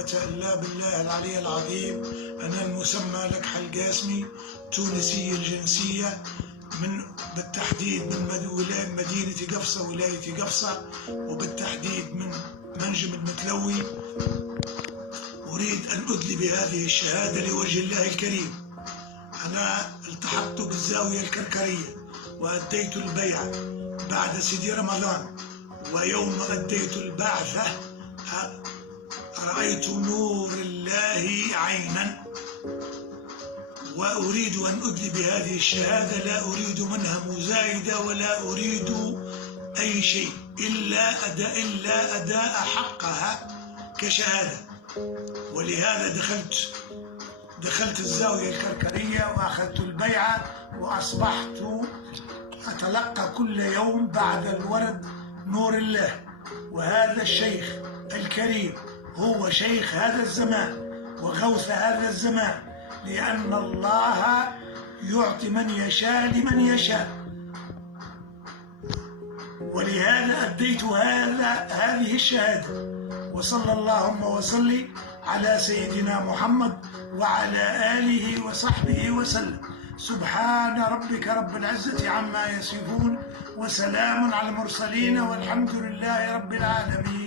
قوة إلا بالله العلي العظيم. أنا المسمى لكحة القاسمي، تونسي الجنسية، بالتحديد من مدينة قفصة، ولاية قفصة، وبالتحديد من منجم المتلوي. أريد أن أدلي بهذه الشهادة لوجه الله الكريم. أنا التحقت بالزاوية الكركرية وأديت البيعة بعد سيدي رمضان، ويوم أديت البعثة رأيت نور الله عينا، وأريد أن أدلي بهذه الشهادة. لا أريد منها مزايدة ولا أريد أي شيء إلا أداء حقها كشهادة. ولهذا دخلت الزاوية الكركرية وأخذت البيعة، وأصبحت أتلقى كل يوم بعد الورد نور الله. وهذا الشيخ الكريم هو شيخ هذا الزمان وغوث هذا الزمان، لأن الله يعطي من يشاء لمن يشاء. ولهذا أديت هذه الشهادة. وصلى اللهم وسلم على سيدنا محمد وعلى آله وصحبه وسلم. سبحان ربك رب العزة عما يصفون، وسلام على المرسلين، والحمد لله رب العالمين.